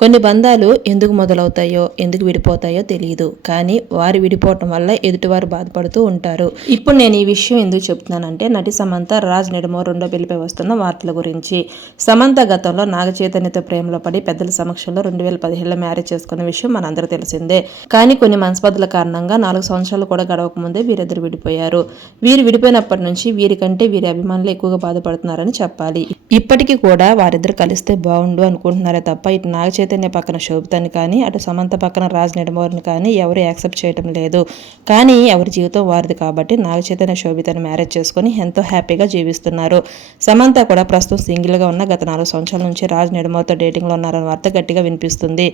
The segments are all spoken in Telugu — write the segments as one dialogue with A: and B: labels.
A: కొన్ని బంధాలు ఎందుకు మొదలవుతాయో ఎందుకు విడిపోతాయో తెలియదు కానీ వారు విడిపోవటం వల్ల ఎదుటివారు బాధపడుతూ ఉంటారు. ఇప్పుడు నేను ఈ విషయం ఎందుకు చెప్తున్నానంటే నటి సమంత రాజ్ నెడమో రెండో పెళ్ళిపై వస్తున్న వార్తల గురించి. సమంత గతంలో నాగ చైతన్యతో ప్రేమలో పడి పెద్దల సమక్షంలో రెండు వేల పదిహేడులో మ్యారేజ్ చేసుకున్న విషయం మనందరూ తెలిసిందే. కానీ కొన్ని మనస్పర్ధల కారణంగా నాలుగు సంవత్సరాలు కూడా గడవకముందే వీరిద్దరు విడిపోయారు. వీరు విడిపోయినప్పటి నుంచి వీరికంటే వీరి అభిమానులు ఎక్కువగా బాధపడుతున్నారని చెప్పాలి. ఇప్పటికీ కూడా వారిద్దరు కలిస్తే బాగుండు అనుకుంటున్నారే తప్ప ఇటు నాగ చైతన్య పక్కన శోభితాన్ని కానీ అటు సమంత పక్కన రాజ్ నెడమోరిని కానీ ఎవరు యాక్సెప్ట్ చేయడం లేదు. కానీ ఎవరి జీవితం వారిది కాబట్టి నాగ చైతన్య శోభితని మ్యారేజ్ చేసుకుని ఎంతో హ్యాపీగా జీవిస్తున్నారు. సమంత కూడా ప్రస్తుతం సింగిల్గా ఉన్న గత నాలుగు సంవత్సరాల నుంచి రాజ్ నెడమోరితో డేటింగ్లో ఉన్నారన్న వార్త గట్టిగా వినిపిస్తుంది.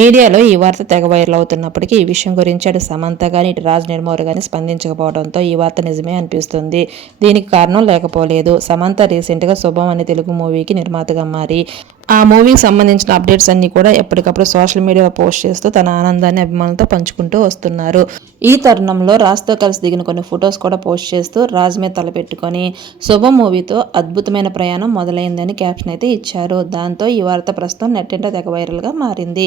A: మీడియాలో ఈ వార్త తెగ వైరల్ అవుతున్నప్పటికీ ఈ విషయం గురించి అటు సమంత కానీ ఇటు రాజ్ నెడమోరి కానీ స్పందించకపోవడంతో ఈ వార్త నిజమే అనిపిస్తుంది. దీనికి కారణం లేకపోలేదు. సమంత రీసెంట్గా శుభం అనే తెలుగు మూవీకి నిర్మాతగా మారి ఆ మూవీకి సంబంధించిన అప్డేట్స్ అన్ని కూడా ఎప్పటికప్పుడు సోషల్ మీడియాలో పోస్ట్ చేస్తూ తన ఆనందాన్ని అభిమానులతో పంచుకుంటూ వస్తున్నారు. ఈ తరుణంలో రాజ్తో కలిసి దిగిన కొన్ని ఫొటోస్ కూడా పోస్ట్ చేస్తూ రాజ్ మీద తలపెట్టుకొని శుభ మూవీతో అద్భుతమైన ప్రయాణం మొదలైందని క్యాప్షన్ అయితే ఇచ్చారు. దాంతో ఈ వార్త ప్రస్తుతం నెట్టింట తెగ వైరల్గా మారింది.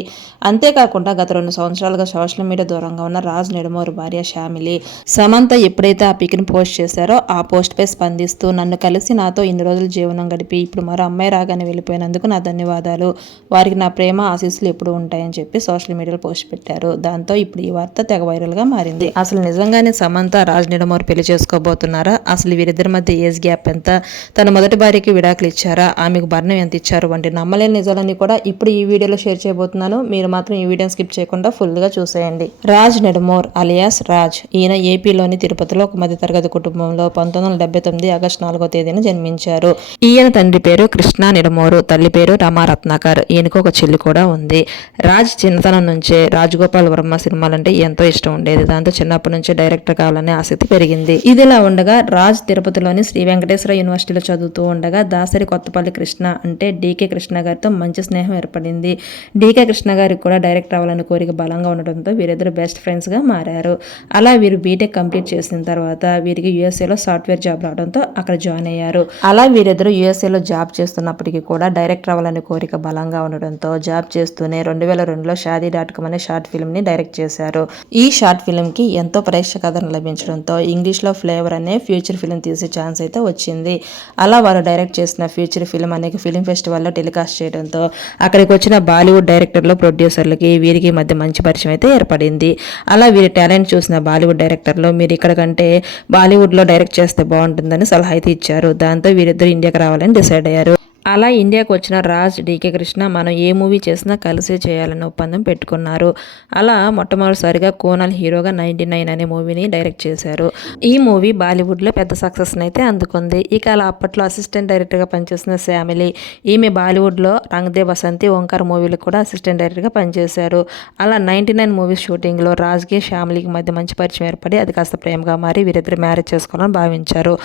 A: అంతేకాకుండా గత రెండు సంవత్సరాలుగా సోషల్ మీడియా దూరంగా ఉన్న రాజ్ నెడుమూరు భార్య షామిలి సమంత ఎప్పుడైతే ఆ పిక్ని పోస్ట్ చేశారో ఆ పోస్ట్పై స్పందిస్తూ నన్ను కలిసి నాతో ఇన్ని రోజులు జీవనం గడిపి ఇప్పుడు మరో అమ్మాయి రాగానే వెళ్ళిపోయినందుకు నా ధన్యవాదాలు. వారికి నా ప్రేమ ఆశీస్సులు ఎప్పుడు ఉంటాయని చెప్పి సోషల్ మీడియాలో పోస్ట్ పెట్టారు. దాంతో ఇప్పుడు ఈ వార్త తెగ వైరల్గా మారింది. అసలు నిజంగానే సమంత రాజ్ నిడమోర్ పెళ్ళి చేసుకోబోతున్నారా? అసలు వీరిద్దరి మధ్య ఏజ్ గ్యాప్ ఎంత? తన మొదటి భార్యకి విడాకులు ఇచ్చారా? ఆమెకు భరణం ఎంత ఇచ్చారు? వంటి నమ్మలేని నిజాలన్నీ కూడా ఇప్పుడు ఈ వీడియోలో షేర్ చేయబోతున్నాను. మీరు మాత్రం ఈ వీడియోని స్కిప్ చేయకుండా ఫుల్గా చూసేయండి. రాజ్ నెడమోర్ అలియాస్ రాజ్. ఈయన ఏపీలోని తిరుపతిలో ఒక మధ్య తరగతి కుటుంబంలో పంతొమ్మిది వందల డెబ్బై తొమ్మిది ఆగస్టు నాలుగో తేదీన జన్మించారు. ఈయన తండ్రి పేరు కృష్ణ నిడమోరు. తల్లి పేరు రమారత్నాకర్ ఈయనకు ఒక చెల్లి కూడా ఉంది. రాజ్ చిన్నతనం నుంచే రాజగోపాల్ వర్మ సినిమాలంటే ఎంతో ఇష్టం ఉండేది. దాంతో చిన్నప్పటి నుంచే డైరెక్టర్ కావాలనే ఆసక్తి పెరిగింది. ఇదిలా ఉండగా రాజ్ తిరుపతిలోని శ్రీ వెంకటేశ్వర యూనివర్సిటీలో చదువుతూ ఉండగా దాసరి కొత్తపల్లి కృష్ణ అంటే డీకే కృష్ణ గారితో మంచి స్నేహం ఏర్పడింది. డీకే కృష్ణ గారికి కూడా డైరెక్టర్ అవ్వాలని కోరిక బలంగా ఉండడంతో వీరిద్దరు బెస్ట్ ఫ్రెండ్స్గా మారారు. అలా వీరు బీటెక్ కంప్లీట్ చేసిన తర్వాత వీరికి యూఎస్ఏలో సాఫ్ట్వేర్ జాబ్ రావడంతో అక్కడ జాయిన్ అయ్యారు. అలా వీరిద్దరు యూఎస్ఏలో జాబ్ చేస్తున్నప్పటికీ కూడా డైరెక్టర్ అవ్వాలని కోరిక బలంగా ఉండడంతో జాబ్ చేస్తూనే రెండు వేల రెండులో షాదీ డాట్ కామ్ అనే షార్ట్ ఫిల్మ్ని డైరెక్ట్ చేశారు. ఈ షార్ట్ ఫిల్మ్కి ఎంతో ప్రేక్షకాదరణ లభించడంతో ఇంగ్లీష్లో ఫ్లేవర్ అనే ఫ్యూచర్ ఫిల్మ్ తీసే ఛాన్స్ అయితే వచ్చింది. అలా వారు డైరెక్ట్ చేసిన ఫ్యూచర్ ఫిల్మ్ అనేక ఫిల్మ్ ఫెస్టివల్లో టెలికాస్ట్ చేయడంతో అక్కడికి వచ్చిన బాలీవుడ్ డైరెక్టర్లు ప్రొడ్యూసర్లకి వీరికి మధ్య మంచి పరిచయం అయితే ఏర్పడింది. అలా వీరి టాలెంట్ చూసిన బాలీవుడ్ డైరెక్టర్లు మీరు ఇక్కడ కంటే బాలీవుడ్లో డైరెక్ట్ చేస్తే బాగుంటుందని సలహా అయితే ఇచ్చారు. దాంతో వీరిద్దరు ఇండియాకి రావాలని డిసైడ్ అయ్యారు. అలా ఇండియాకు వచ్చిన రాజ్ డీకే కృష్ణ మనం ఏ మూవీ చేసినా కలిసే చేయాలని ఒప్పందం పెట్టుకున్నారు. అలా మొట్టమొదటిసారిగా కోనల్ హీరోగా నైంటీ నైన్ అనే మూవీని డైరెక్ట్ చేశారు. ఈ మూవీ బాలీవుడ్లో పెద్ద సక్సెస్ని అయితే అందుకుంది. ఇక అలా అప్పట్లో అసిస్టెంట్ డైరెక్టర్గా పనిచేసిన శామిలీ ఈమె బాలీవుడ్లో రంగదే వసంతి ఓంకార్ మూవీలు కూడా అసిస్టెంట్ డైరెక్టర్గా పనిచేశారు. అలా నైంటీ నైన్ మూవీస్ షూటింగ్లో రాజ్కి ఫ్యామిలీకి మధ్య మంచి పరిచయం ఏర్పడి అది కాస్త ప్రేమగా మారి వీరిద్దరు మ్యారేజ్ చేసుకోవాలని భావించారు.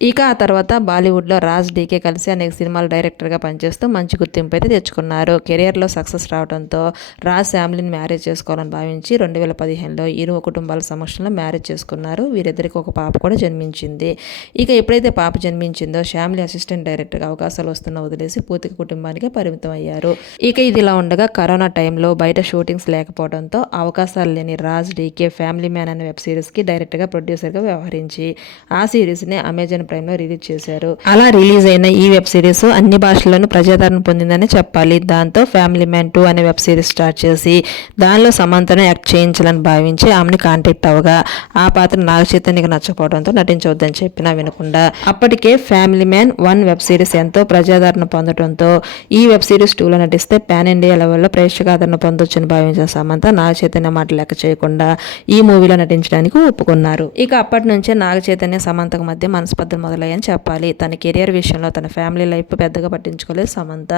A: ఇక ఆ తర్వాత బాలీవుడ్లో రాజ్ డీకే కలిసి అనేక సినిమాలు డైరెక్టర్గా పనిచేస్తూ మంచి గుర్తింపు అయితే తెచ్చుకున్నారు. కెరియర్లో సక్సెస్ రావడంతో రాజ్ ఫ్యామిలీని మ్యారేజ్ చేసుకోవాలని భావించి రెండు వేల పదిహేనులో ఇరు కుటుంబాల సమక్షంలో మ్యారేజ్ చేసుకున్నారు. వీరిద్దరికి ఒక పాప కూడా జన్మించింది. ఇక ఎప్పుడైతే పాప జన్మించిందో ఫ్యామిలీ అసిస్టెంట్ డైరెక్టర్గా అవకాశాలు వస్తున్న వదిలేసి పూర్తిగా కుటుంబానికి పరిమితం అయ్యారు ఇక ఇదిలా ఉండగా కరోనా టైంలో బయట షూటింగ్స్ లేకపోవడంతో అవకాశాలు లేని రాజ్ డీకే ఫ్యామిలీ మ్యాన్ అనే వెబ్ సిరీస్కి డైరెక్టర్గా ప్రొడ్యూసర్గా వ్యవహరించి ఆ సిరీస్ని అమెజాన్ ప్రైమ్లో రిలీజ్ చేశారు. అలా రిలీజ్ అయిన ఈ వెబ్ సిరీస్ అన్ని భాషల్లోనూ ప్రజాదరణ పొందిందని చెప్పాలి. దాంతో ఫ్యామిలీ మ్యాన్ టూ అనే వెబ్ సిరీస్ స్టార్ట్ చేసి దానిలో సమంతను యాక్ట్ చేయించాలని భావించి ఆమెను కాంటాక్ట్ అవగా ఆ పాత్ర నాగ చైతన్యకి నచ్చకపోవడంతో నటించవద్దని చెప్పినా వినకుండా. అప్పటికే family man one web series ఎంతో ప్రజాదరణ పొందడంతో ఈ వెబ్ సిరీస్ టూలో నటిస్తే పాన్ ఇండియా లెవెల్లో ప్రేక్షకాదరణ పొందొచ్చని భావించిన సమంత నాగ చైతన్య మాట లెక్క చేయకుండా ఈ మూవీలో నటించడానికి ఒప్పుకున్నారు. ఇక అప్పటి నుంచే నాగ చైతన్య సమంతకు మధ్య మనస్పర్ధలు మొదలయ్యని చెప్పాలి. తన కెరియర్ విషయంలో తన ఫ్యామిలీ లైఫ్ పెద్దగా పట్టించుకోలేదు సమంత.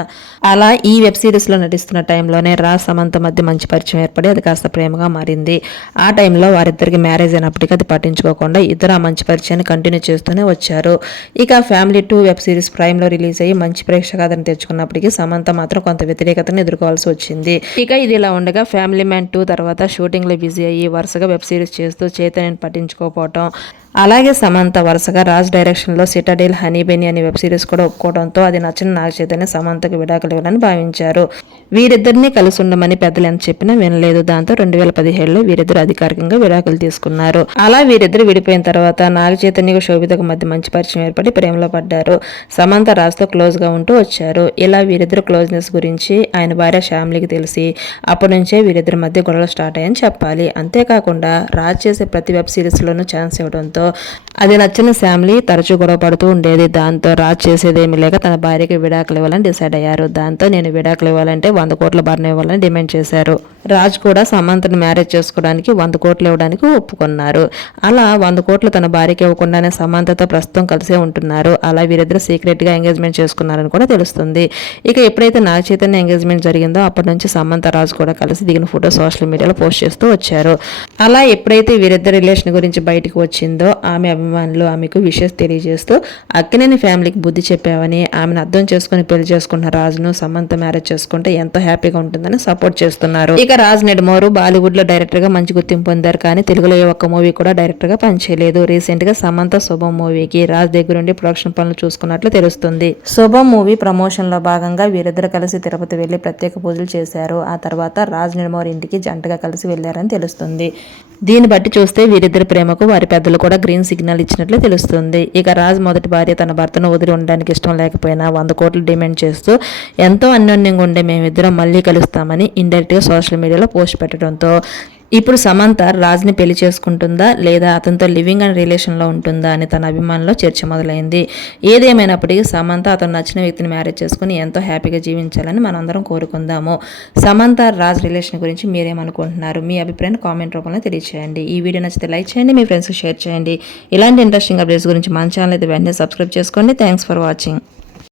A: అలా ఈ వెబ్ సిరీస్లో నటిస్తున్న టైంలోనే రా సమంత మధ్య మంచి పరిచయం ఏర్పడి అది కాస్త ప్రేమగా మారింది. ఆ టైంలో వారిద్దరికి మ్యారేజ్ అయినప్పటికీ అది పట్టించుకోకుండా ఇద్దరు ఆ మంచి పరిచయాన్ని కంటిన్యూ చేస్తూనే వచ్చారు. ఇక ఫ్యామిలీ టూ వెబ్ సిరీస్ ప్రైమ్లో రిలీజ్ అయ్యి మంచి ప్రేక్షకాదరణ తెచ్చుకున్నప్పటికీ సమంత మాత్రం కొంత వ్యతిరేకతను ఎదుర్కోవాల్సి వచ్చింది. ఇక ఇది ఇలా ఉండగా ఫ్యామిలీ మ్యాన్ టూ తర్వాత షూటింగ్లో బిజీ అయ్యి వరుసగా వెబ్ సిరీస్ చేస్తూ చైతన్యని పట్టించుకోకపోవటం అలాగే సమంత వరుసగా రాజ్ డైరెక్షన్లో సిటాడేల్ హనీబెని అనే వెబ్ సిరీస్ కూడా ఒప్పుకోవడంతో అది నచ్చిన నాగ చైతన్య సమంతకు విడాకులు ఇవ్వాలని భావించారు. వీరిద్దరిని కలిసి ఉండమని పెద్దలు ఎంత చెప్పినా వినలేదు. దాంతో రెండు వేల పదిహేడులో వీరిద్దరు అధికారికంగా విడాకులు తీసుకున్నారు. అలా వీరిద్దరు విడిపోయిన తర్వాత నాగ చైతన్యకు శోభితకు మధ్య మంచి పరిచయం ఏర్పడి ప్రేమలో పడ్డారు. సమంత రాజ్తో క్లోజ్గా ఉంటూ వచ్చారు. ఇలా వీరిద్దరు క్లోజ్నెస్ గురించి ఆయన భార్య ఫ్యామిలీకి తెలిసి అప్పటి నుంచే వీరిద్దరి మధ్య గొడవలు స్టార్ట్ అయ్యాయని చెప్పాలి. అంతేకాకుండా రాజ్ చేసే ప్రతి వెబ్ సిరీస్లోనూ ఛాన్స్ ఇవ్వడంతో అది నచ్చిన ఫ్యామిలీ తరచూ గొడవ పడుతూ ఉండేది. దాంతో రాజ్ చేసేదేమీ లేక తన భార్యకి విడాకులు ఇవ్వాలని డిసైడ్ అయ్యారు. దాంతో నేను విడాకులు ఇవ్వాలంటే వంద కోట్ల భరణ ఇవ్వాలని డిమాండ్ చేశారు. రాజ్ కూడా సమంతను మ్యారేజ్ చేసుకోవడానికి వంద కోట్లు ఇవ్వడానికి ఒప్పుకున్నారు. అలా వంద కోట్లు తన భార్యకి ఇవ్వకుండానే సమంతతో ప్రస్తుతం కలిసే ఉంటున్నారు. అలా వీరిద్దరు సీక్రెట్గా ఎంగేజ్మెంట్ చేసుకున్నారని కూడా తెలుస్తుంది. ఇక ఎప్పుడైతే నాగ చైతన్య ఎంగేజ్మెంట్ జరిగిందో అప్పటి నుంచి సమంత రాజు కూడా కలిసి దిగిన ఫోటో సోషల్ మీడియాలో పోస్ట్ చేస్తూ వచ్చారు. అలా ఎప్పుడైతే వీరిద్దరి రిలేషన్ గురించి బయటకు వచ్చిందో ఆమె అభిమానులు ఆమెకు విషెస్ తెలియజేస్తూ అక్కినేని ఫ్యామిలీకి బుద్ధి చెప్పావని ఆమెను అర్థం చేసుకుని పెళ్ళి చేసుకున్న రాజును సమంత మ్యారేజ్ చేసుకుంటే ఎంతో హ్యాపీగా ఉంటుందని సపోర్ట్ చేస్తున్నారు. ఇక రాజ్ నెడమోరు బాలీవుడ్లో డైరెక్టర్గా మంచి గుర్తింపు పొందారు కానీ తెలుగులో ఒక్క మూవీ కూడా డైరెక్టర్గా పనిచేయలేదు. రీసెంట్గా సమంత శుభం మూవీకి రాజ్ దగ్గరుండి ప్రొడక్షన్ పనులు చూసుకున్నట్లు తెలుస్తుంది. శుభం మూవీ ప్రమోషన్లో భాగంగా వీరిద్దరు కలిసి తిరుపతి వెళ్ళి ప్రత్యేక పూజలు చేశారు. ఆ తర్వాత రాజ్ నిర్మోర్ ఇంటికి జంటగా కలిసి వెళ్ళారని తెలుస్తుంది. దీన్ని బట్టి చూస్తే వీరిద్దరి ప్రేమకు వారి పెద్దలు కూడా గ్రీన్ సిగ్నల్ ఇచ్చినట్లు తెలుస్తుంది. ఇక రాజ్ మొదటి భార్య తన భర్తను వదిలి ఉండడానికి ఇష్టం లేకపోయినా వంద కోట్లు డిమాండ్ చేస్తూ ఎంతో అన్యోన్యంగా ఉండే మేమిద్దరం మళ్ళీ కలుస్తామని ఇండైరెక్ట్గా సోషల్ మీడియాలో పోస్ట్ పెట్టడంతో ఇప్పుడు సమంత రాజ్ని పెళ్ళి చేసుకుంటుందా లేదా అతనితో లివింగ్ అండ్ రిలేషన్లో ఉంటుందా అని తన అభిమానులో చర్చ మొదలైంది. ఏదేమైనప్పటికీ సమంత అతను నచ్చిన వ్యక్తిని మ్యారేజ్ చేసుకుని ఎంతో హ్యాపీగా జీవించాలని మనందరం కోరుకుందాము. సమంత రాజ్ రిలేషన్ గురించి మీరేమనుకుంటున్నారు? మీ అభిప్రాయాన్ని కామెంట్ రూపంలో తెలియచేయండి. ఈ వీడియో నచ్చితే లైక్ చేయండి మీ ఫ్రెండ్స్కి షేర్ చేయండి. ఇలాంటి ఇంట్రెస్టింగ్ అప్డేట్స్ గురించి మన ఛానల్ అయితే వెంటనే సబ్స్క్రైబ్ చేసుకోండి. Thanks for watching.